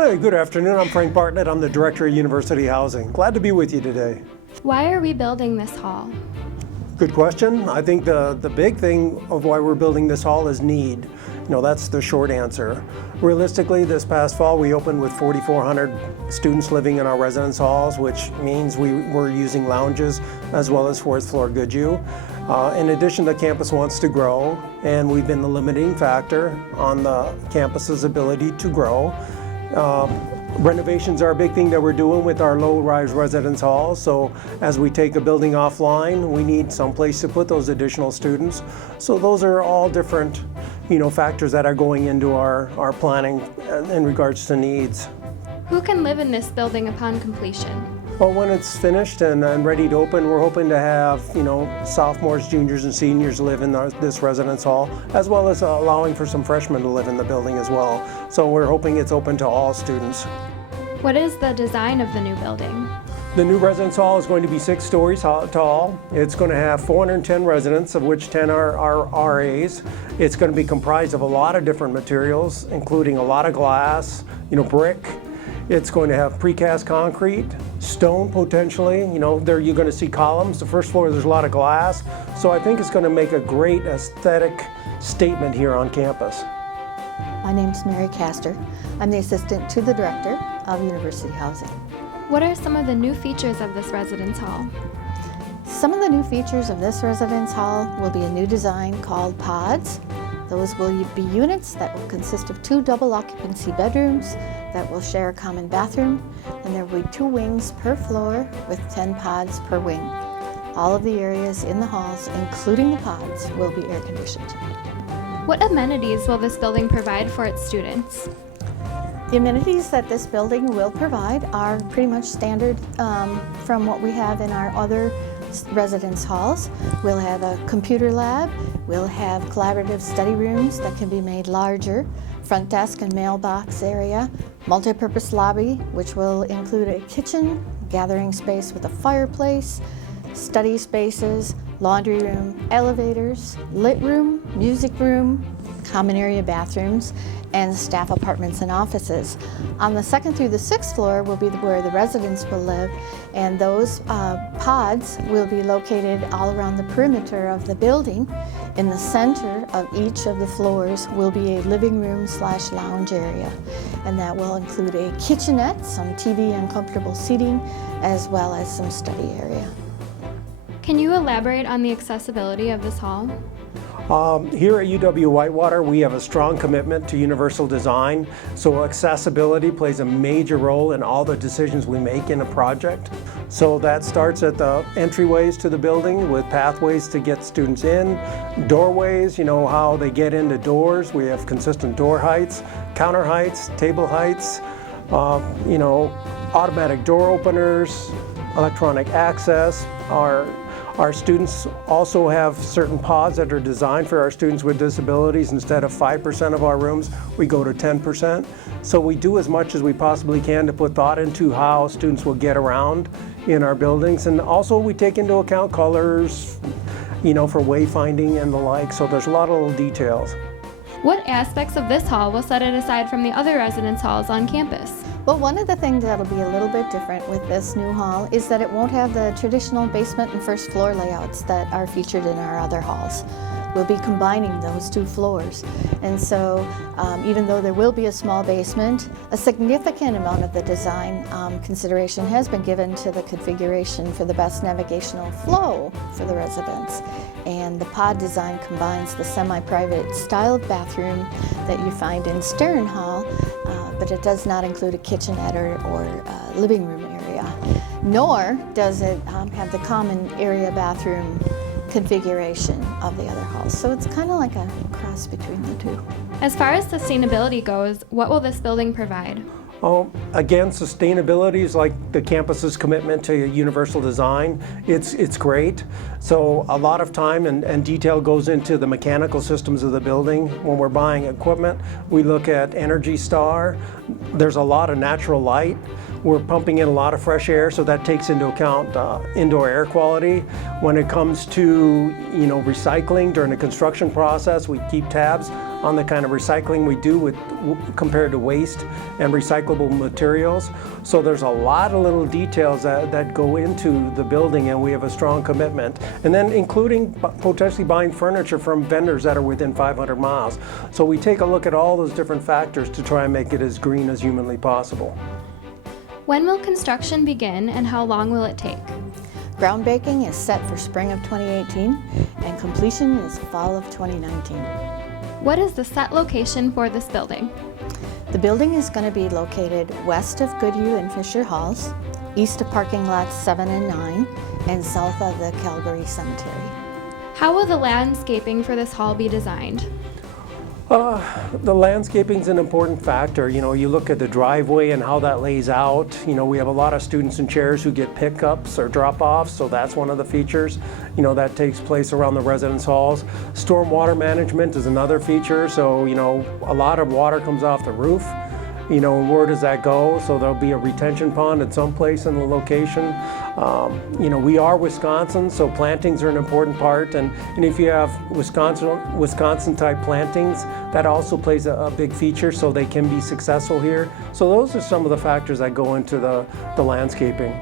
Hi, good afternoon. I'm Frank Bartlett. I'm the Director of University Housing. Glad to be with you today. Why are we building this hall? Good question. I think the big thing of why we're building this hall is need. That's the short answer. Realistically, this past fall we opened with 4,400 students living in our residence halls, which means we're using lounges as well as fourth floor Goodhue. In addition, the campus wants to grow, and we've been the limiting factor on the campus's ability to grow. Renovations are a big thing that we're doing with our low-rise residence halls. So as we take a building offline, we need some place to put those additional students. So those are all different, factors that are going into our planning in regards to needs. Who can live in this building upon completion? Well, when it's finished and ready to open, we're hoping to have, sophomores, juniors, and seniors live in this residence hall, as well as allowing for some freshmen to live in the building as well. So we're hoping it's open to all students. What is the design of the new building? The new residence hall is going to be 6 stories tall. It's going to have 410 residents, of which 10 are RAs. It's going to be comprised of a lot of different materials, including a lot of glass, brick. It's going to have precast concrete, stone potentially. There you're going to see columns. The first floor, there's a lot of glass. So I think it's going to make a great aesthetic statement here on campus. My name's Mary Castor. I'm the assistant to the director of University Housing. What are some of the new features of this residence hall? Some of the new features of this residence hall will be a new design called pods. Those will be units that will consist of 2 double occupancy bedrooms that will share a common bathroom, and there will be 2 wings per floor with 10 pods per wing. All of the areas in the halls, including the pods, will be air conditioned. What amenities will this building provide for its students? The amenities that this building will provide are pretty much standard from what we have in our other residence halls. We'll have a computer lab, we'll have collaborative study rooms that can be made larger, front desk and mailbox area, multi-purpose lobby, which will include a kitchen, gathering space with a fireplace, study spaces, laundry room, elevators, lit room, music room, common area bathrooms, and staff apartments and offices. On the 2nd through the 6th floor will be where the residents will live, and those pods will be located all around the perimeter of the building. In the center of each of the floors will be a living room / lounge area, and that will include a kitchenette, some TV and comfortable seating, as well as some study area. Can you elaborate on the accessibility of this hall? Here at UW-Whitewater, we have a strong commitment to universal design, so accessibility plays a major role in all the decisions we make in a project. So that starts at the entryways to the building with pathways to get students in, doorways, how they get into doors. We have consistent door heights, counter heights, table heights, automatic door openers, electronic access. Our students also have certain pods that are designed for our students with disabilities. Instead of 5% of our rooms, we go to 10%. So we do as much as we possibly can to put thought into how students will get around in our buildings. And also we take into account colors, for wayfinding and the like. So there's a lot of little details. What aspects of this hall will set it aside from the other residence halls on campus? Well, one of the things that'll be a little bit different with this new hall is that it won't have the traditional basement and first floor layouts that are featured in our other halls. We'll be combining those 2 floors. And so even though there will be a small basement, a significant amount of the design consideration has been given to the configuration for the best navigational flow for the residents. And the pod design combines the semi-private style bathroom that you find in Stern Hall, but it does not include a kitchenette or living room area. Nor does it have the common area bathroom configuration of the other halls. So it's kind of like a cross between the 2. As far as sustainability goes, what will this building provide? Again, sustainability is like the campus's commitment to universal design. It's great. So a lot of time and detail goes into the mechanical systems of the building. When we're buying equipment, we look at Energy Star. There's a lot of natural light. We're pumping in a lot of fresh air, so that takes into account indoor air quality. When it comes to recycling during the construction process, we keep tabs on the kind of recycling we do compared to waste and recyclable materials. So there's a lot of little details that go into the building, and we have a strong commitment. And then including potentially buying furniture from vendors that are within 500 miles. So we take a look at all those different factors to try and make it as green as humanly possible. When will construction begin and how long will it take? Groundbreaking is set for spring of 2018 and completion is fall of 2019. What is the set location for this building? The building is going to be located west of Goodhue and Fisher Halls, east of parking lots 7 and 9, and south of the Calgary Cemetery. How will the landscaping for this hall be designed? The landscaping is an important factor. You know, you look at the driveway and how that lays out. You know, we have a lot of students in chairs who get pickups or drop-offs, so that's one of the features. You know, that takes place around the residence halls. Stormwater management is another feature, so, you know, a lot of water comes off the roof. You know, where does that go? So there'll be a retention pond at some place in the location. You know, we are Wisconsin, so plantings are an important part, and if you have Wisconsin type plantings, that also plays a big feature, so they can be successful here. So those are some of the factors that go into the landscaping.